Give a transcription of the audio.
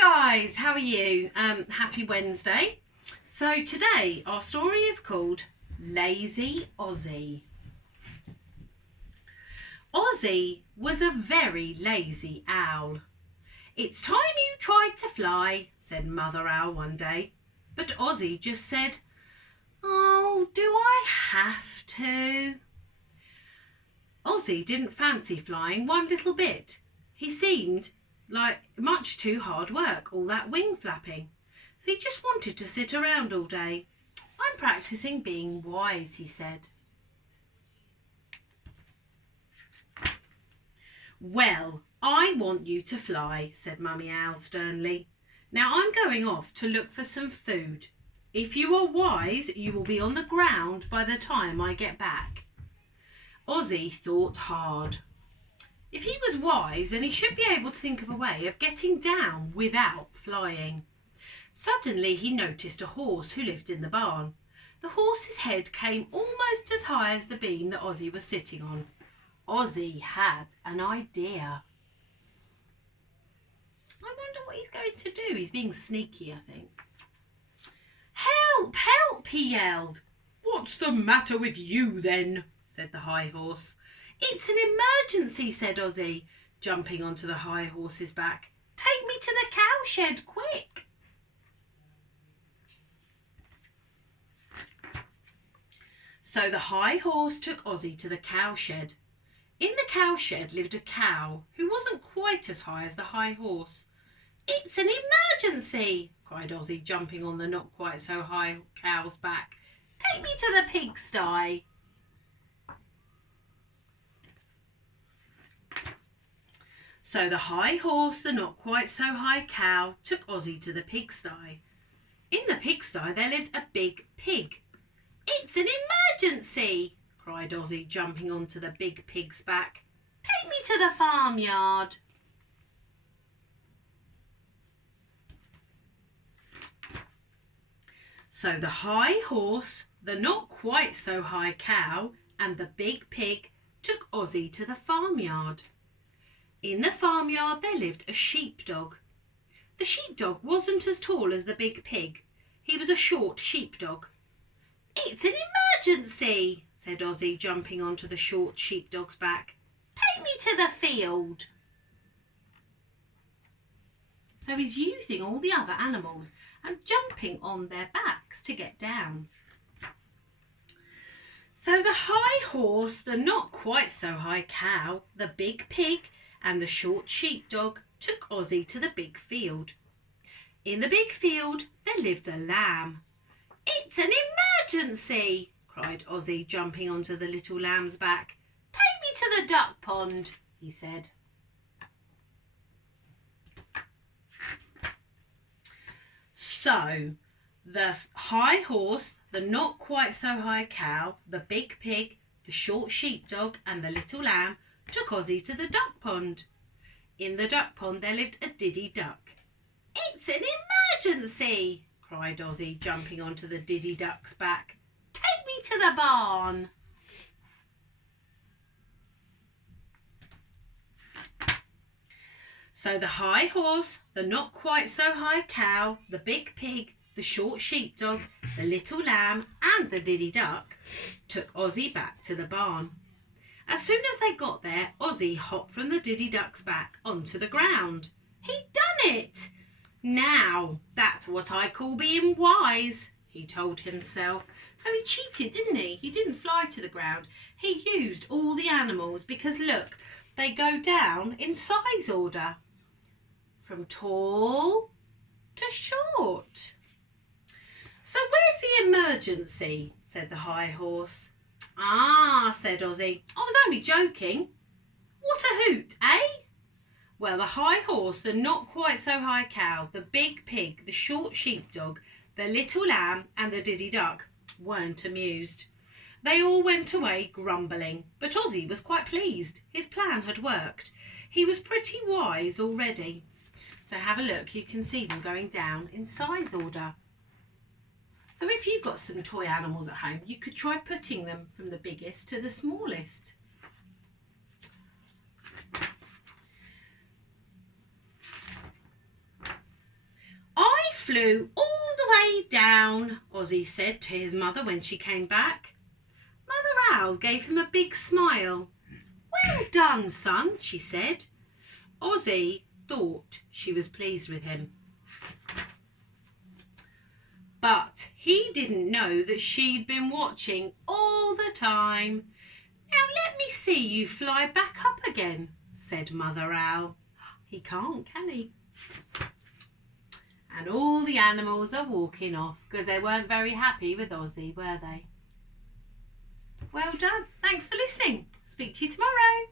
guys, how are you? Happy Wednesday. So today our story is called Lazy Ozzie. Ozzie was a very lazy owl. "It's time you tried to fly," said Mother Owl one day. But Ozzie just said, "Oh, do I have to?" Ozzie didn't fancy flying one little bit. He seemed like much too hard work, all that wing flapping. So he just wanted to sit around all day. "I'm practicing being wise," he said. "Well, I want you to fly," said Mummy Owl sternly. "Now I'm going off to look for some food. If you are wise, you will be on the ground by the time I get back." Ozzie thought hard. If he was wise, then he should be able to think of a way of getting down without flying. Suddenly he noticed a horse who lived in the barn. The horse's head came almost as high as the beam that Ozzie was sitting on. Ozzie had an idea. I wonder what he's going to do. He's being sneaky, I think. "Help, help," he yelled. "What's the matter with you then?" said the high horse. "It's an emergency," said Ozzie, jumping onto the high horse's back. "Take me to the cowshed, quick." So the high horse took Ozzie to the cowshed. In the cowshed lived a cow who wasn't quite as high as the high horse. "It's an emergency," cried Ozzie, jumping on the not quite so high cow's back. "Take me to the pigsty." So the high horse, the not quite so high cow, took Ozzie to the pigsty. In the pigsty there lived a big pig. "It's an emergency," cried Ozzie, jumping onto the big pig's back. "Take me to the farmyard." So the high horse, the not quite so high cow, and the big pig took Ozzie to the farmyard. In the farmyard there lived a sheepdog. The sheepdog wasn't as tall as the big pig. He was a short sheepdog. "It's an emergency," said Ozzie, jumping onto the short sheepdog's back. "Take me to the field." So he's using all the other animals and jumping on their backs to get down. So the high horse, the not quite so high cow, the big pig, and the short sheepdog took Ozzie to the big field. In the big field there lived a lamb. "It's an emergency," cried Ozzie, jumping onto the little lamb's back. "Take me to the duck pond," he said. So the high horse, the not quite so high cow, the big pig, the short sheepdog, and the little lamb took Ozzie to the duck pond. In the duck pond there lived a diddy duck. "It's an emergency," cried Ozzie, jumping onto the diddy duck's back. "Take me to the barn." So the high horse, the not quite so high cow, the big pig, the short sheepdog, the little lamb, and the diddy duck took Ozzie back to the barn. As soon as they got there, Ozzie hopped from the diddy duck's back onto the ground. He'd done it! "Now, that's what I call being wise," he told himself. So he cheated, didn't he? He didn't fly to the ground. He used all the animals because, look, they go down in size order, from tall to short. "So where's the emergency?" said the high horse. "Ah," said Ozzie, "I was only joking." "What a hoot, eh?" Well, the high horse, the not quite so high cow, the big pig, the short sheepdog, the little lamb, and the diddy duck weren't amused. They all went away grumbling, but Ozzie was quite pleased. His plan had worked. He was pretty wise already. So have a look, you can see them going down in size order. So if you've got some toy animals at home, you could try putting them from the biggest to the smallest. flew all the way down," Ozzie said to his mother when she came back. Mother Owl gave him a big smile. "Well done, son," she said. Ozzie thought she was pleased with him. But he didn't know that she'd been watching all the time. "Now let me see you fly back up again," said Mother Owl. He can't, can he? And all the animals are walking off because they weren't very happy with Ozzie, were they? Well done. Thanks for listening. Speak to you tomorrow.